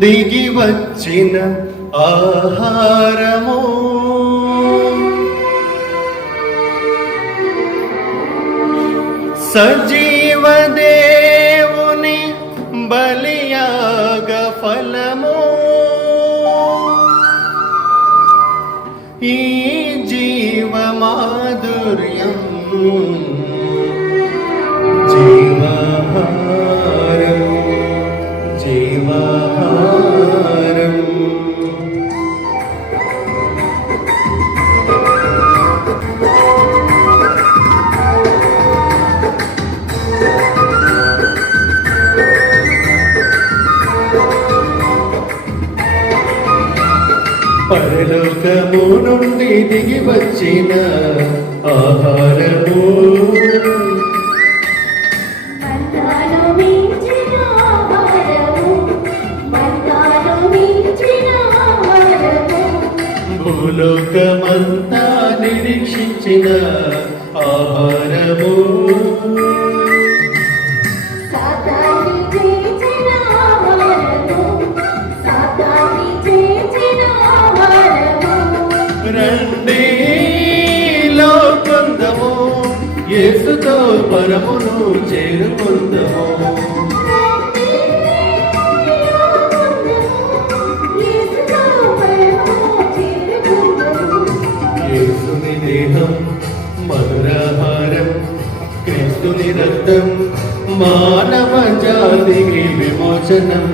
దిగి వచ్చిన ఆహారము సజీవ దేవుని బలియాగ ఫలము ఈ జీవ మాధుర్యం జీవాహారం జీవాహారం పరలోకము నుండి దిగి వచ్చిన ఆహారము భూలోకమంతా నిరీక్షించిన ఆహారము రండి లోకందము యేసుతో పరమును చేరుకుందము యేసుని దేహం మధురాహారం క్రీస్తుని రక్తం మానవ జాతికి విమోచనం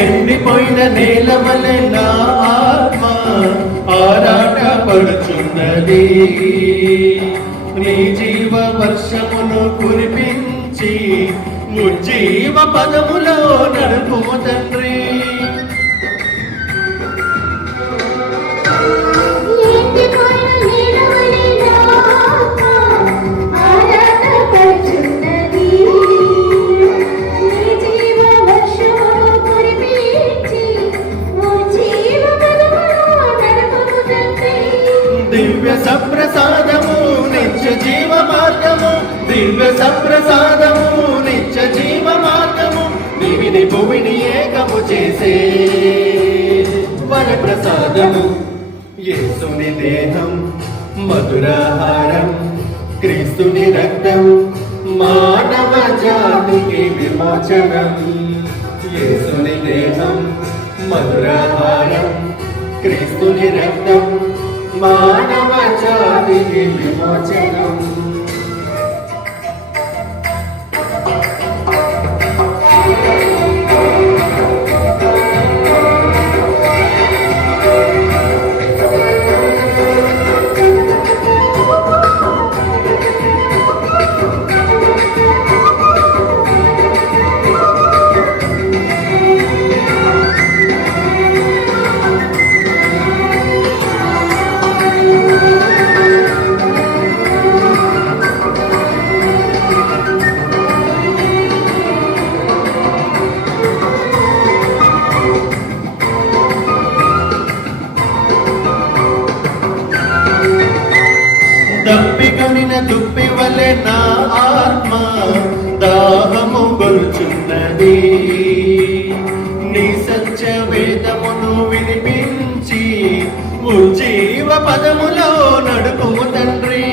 ఎండిపోయిన నేల వలె నా ఆత్మ ఆరాట పడుచున్నది నీ జీవ వర్షమును కురిపించి ఉజ్జీవ పదములో నడుపుము తండ్రి దివ్య సప్రసాదము నిత్య జీవ మార్గము దివ్య సప్రసాదము నిత్య జీవ మార్గము దివిని భూమిని ఏకము చేసే వరప్రసాదము యేసుని దేహం మధురాహారం క్రీస్తుని రక్తం మానవ జాతికి విమోచనం యేసుని దేహం మధురాహారం క్రీస్తుని రక్తం మానవ జాతికి విమోచనం దప్పికొనిన దుప్పి వలె నా ఆత్మ దాహము గొల్చున్నది నీ సత్య వేదమును వినిపించి ఉజ్జీవ పదములో నడుపుము తండ్రి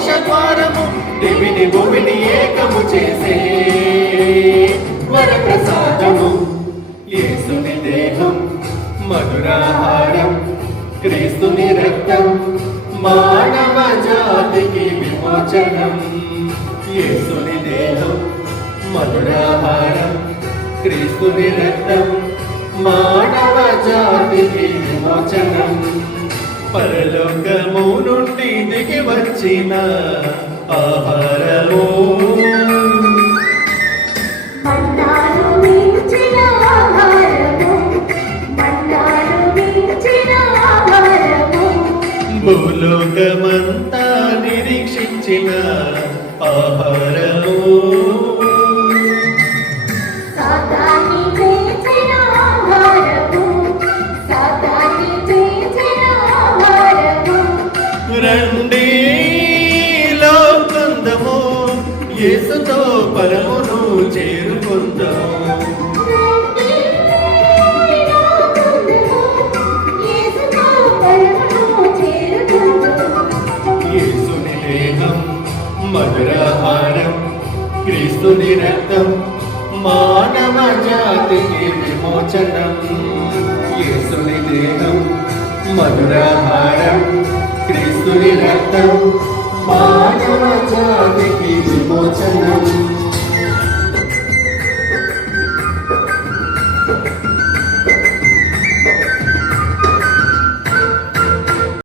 మోక్ష ద్వారము, దివిని భూమిని ఏకము చేసే వరప్రసాదము. యేసుని దేహం మధురాహారం, క్రీస్తుని రక్తం మానవ జాతికి విమోచనం. యేసుని దేహం మధురాహారం, క్రీస్తుని రక్తం మానవ జాతికి విమోచనం. పరలోకము నుండి దిగి వచ్చిన ఆహారము, మన్నాను మించిన ఆహారము, మన్నాను మించిన ఆహారము, భూలోకమంతా నిరీక్షించిన ఆహారము. సాతాన్ని మించిన ఆహారము, సాతాన్ని మించిన ఆహారము. రండి లోకందము, యేసుతో పరమును చేరుకుందాము. రండి లోకందము, యేసుతో పరమును చేరుకుందాము. యేసుని దేహం మధురాహారం, క్రీస్తుని రక్తం మానవ జాతికి విమోచనం. యేసుని దేహం మధురాహారం, క్రీస్తుని రక్తం మానవ జాతికి విమోచనం.